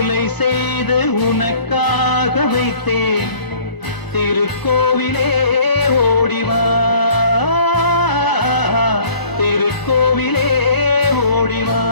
சிலை செய்து உனக்காக வைத்தேன் திருக்கோவிலே ஓடிவா திருக்கோவிலே ஓடிவா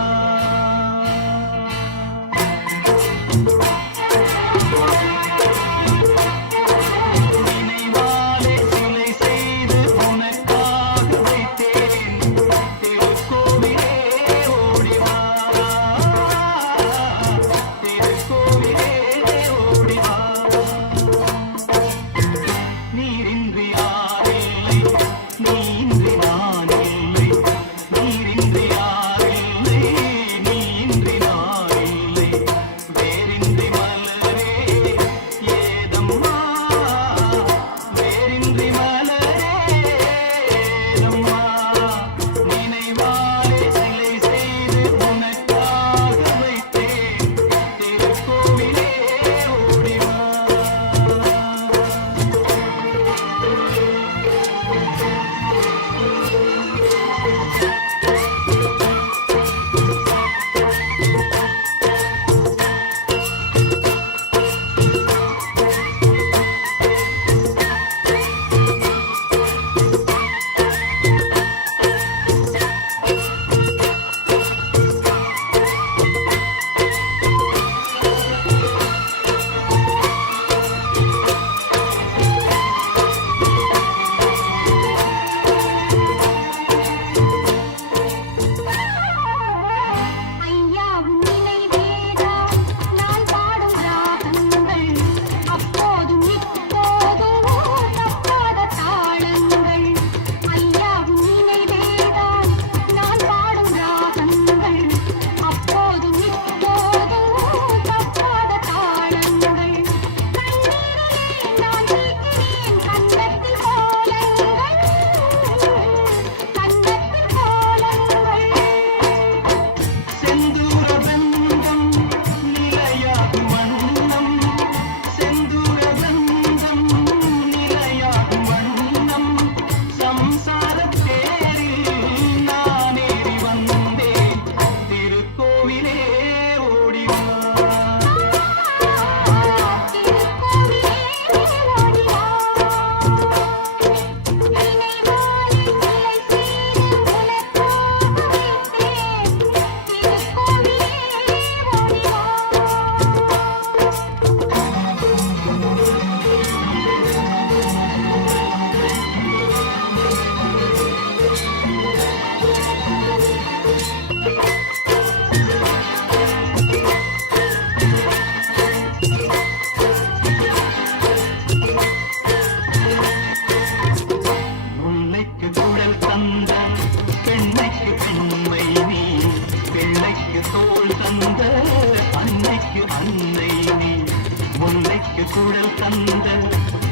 குழல் தந்த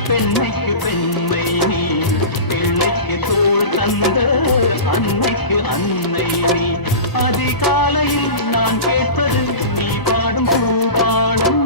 பெண்மைக்கு பெண்மை நீ பிள்ளைக்கு தோள் தந்த அன்னைக்கு அன்னை நீ அதிகாலையில் நான் கேட்பது நீ பாடும் பூபாடும்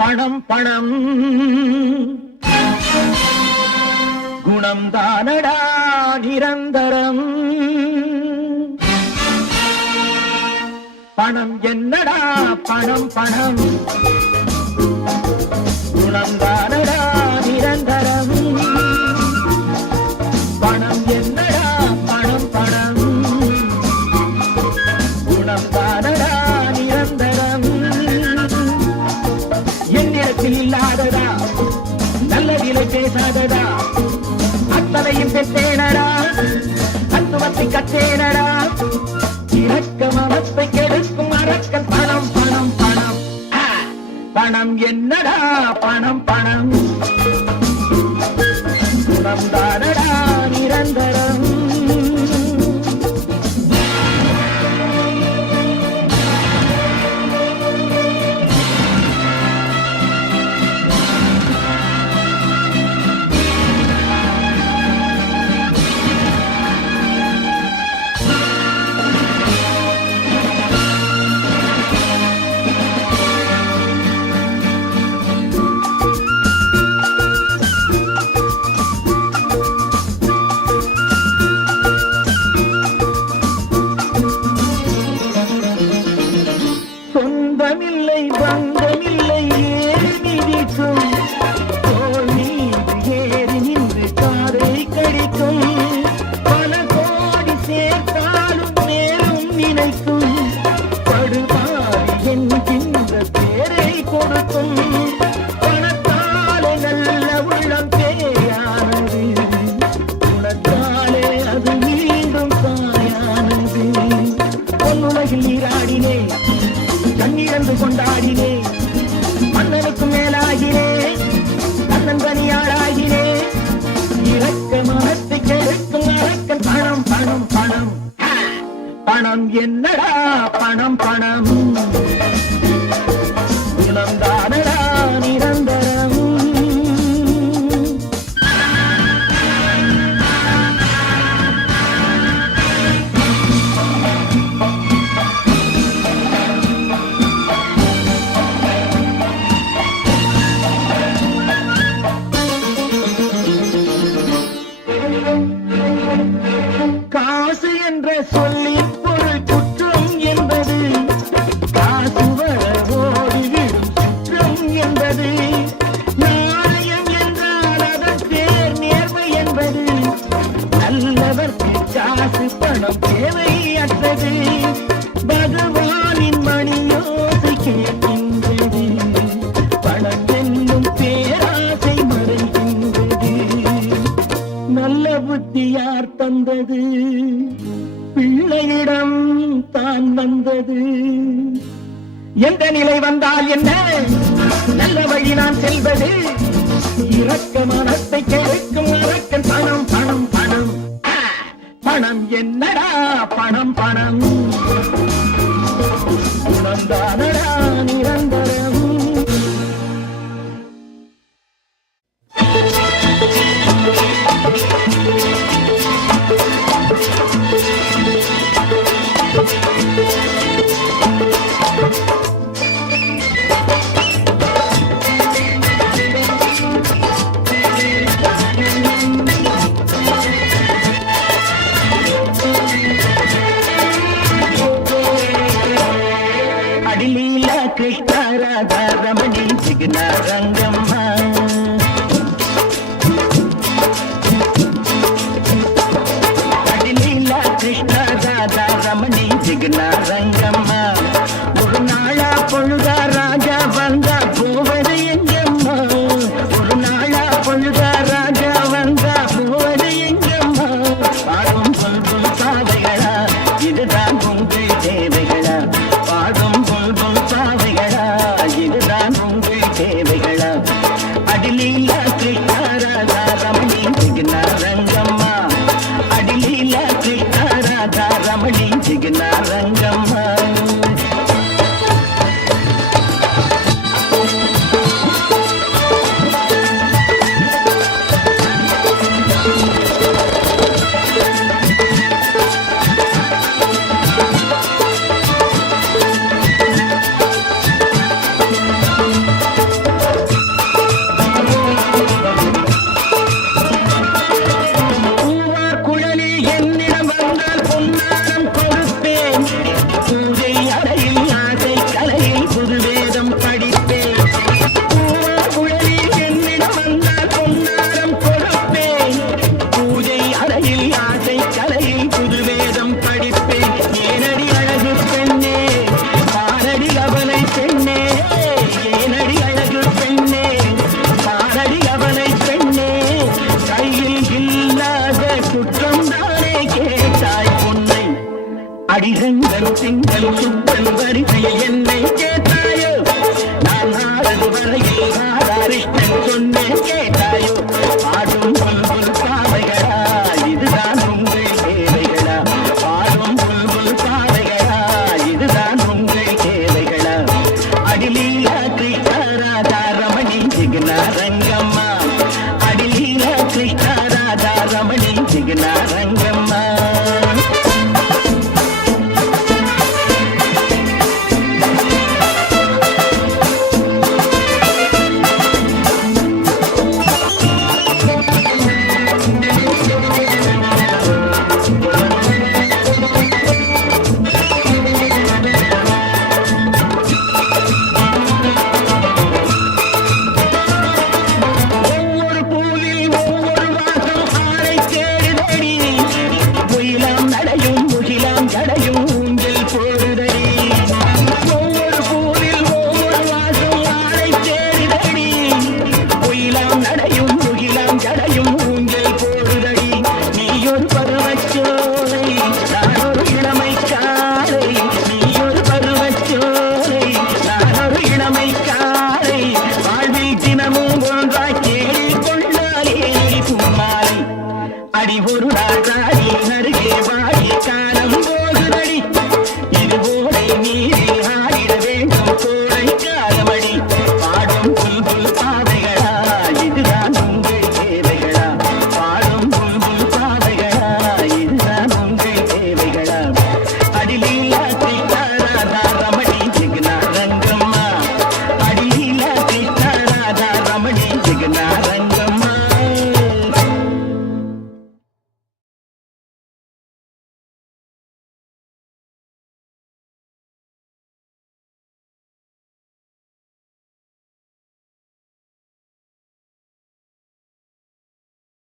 பணம் பணம் குணம் தானடா நிரந்தரம் பணம் என்னடா பணம் பணம் குணம் தானடா நிரந்தரம் பணம் என்னடா பணம் பணம் குணம் தானடா நிரந்தரம் என்னிடத்தில் இல்லாததா நல்ல விலை பேசாததா அத்தனையும் பெற்றேனடா பார்த்தேனடா. இரக்க மனத்தை கெடுக்கும் அரக்கன் பணம் பணம் பணம். பணம் என்னடா பணம் பணம். குணம் தானடா நிரந்தரம். சொந்தமில்லை பந்தமில்லை ஏறி மிதிக்கும். தோல் மீது ஏறி நின்று காதை கடிக்கும். பல கோடி சேர்த்தாலும் மேலும் நினைக்கும். படுபாவி என்கின்ற பேரை கொடுக்கும். பணத்தாலே நல்ல உள்ளம் பேயானது. குணத்தாலே அது மீண்டும் தாயானது. பொன்னுலகில் நீராடினே கண்ணிழந்து கொண்டாடினே. மன்னனுக்கும் மேலாகினே கண்ணன் தனியாளாகினே. இரக்க மனத்தை கெடுக்கும் அரக்கன் பணம் பணம் பணம். பணம் என்னடா பணம் பணம். இளந்தானடா நிரந்தரம். காசு என்ற சொல்லின் பொருள் குற்றம் என்பது. காசு வர ஓடிவிடும் குற்றம் என்பது. நாணயம் என்றால் அதன் பேர் நேர்மை என்பது. நல்லவர்க்கு காசு பணம் தேவையற்றது. பகவானின் மணியோசை கேட்கின்றது. பணம் என்னும் பேராசை மறைகின்றது. நல்ல புத்தி யார் தந்தது. பிள்ளையிடம் தான் வந்தது. எந்த நிலை வந்தால் என்ன நல்ல வழி நான் செல்வது. இரக்க மனத்தை கெடுக்கும் அரக்கன் பணம் பணம் பணம். பணம் என்னடா பணம் பணம். குணந்தானடா நிரந்தரம். அடிலீல கிருஷ்ண ராதா ரமணி சிக்ன ரங்கம்மா. அடிலீல கிருஷ்ண ராதா ரமணி சிக்ன ரங்கம்மா. ஒரு நாளா பொழுதா ராஜா வந்தா போவது எங்கம்மா. ஒரு நாளா பொழுதா ராஜா வந்தா போவது எங்கம்மா. பாடும் சொல்லும் சாவைகளா இதுதான் உங்கள் தேவைகளா. பாடும் சொல்லும் சாவைகளா இதுதான் உங்கள் தேவைகளா. அடிலீல கிருஷ்ண ராதா ரமணி சிக்ன ரங்கம்மா. அடிலீல கிருஷ்ண ராதா ரமணி சிக்ன ரங்கம்மா. பூவார் குழலி என்னிடம் வந்தால் பொன்னா ரங்கன் திங்கள் சுப்பன் வரிசையில் என்னை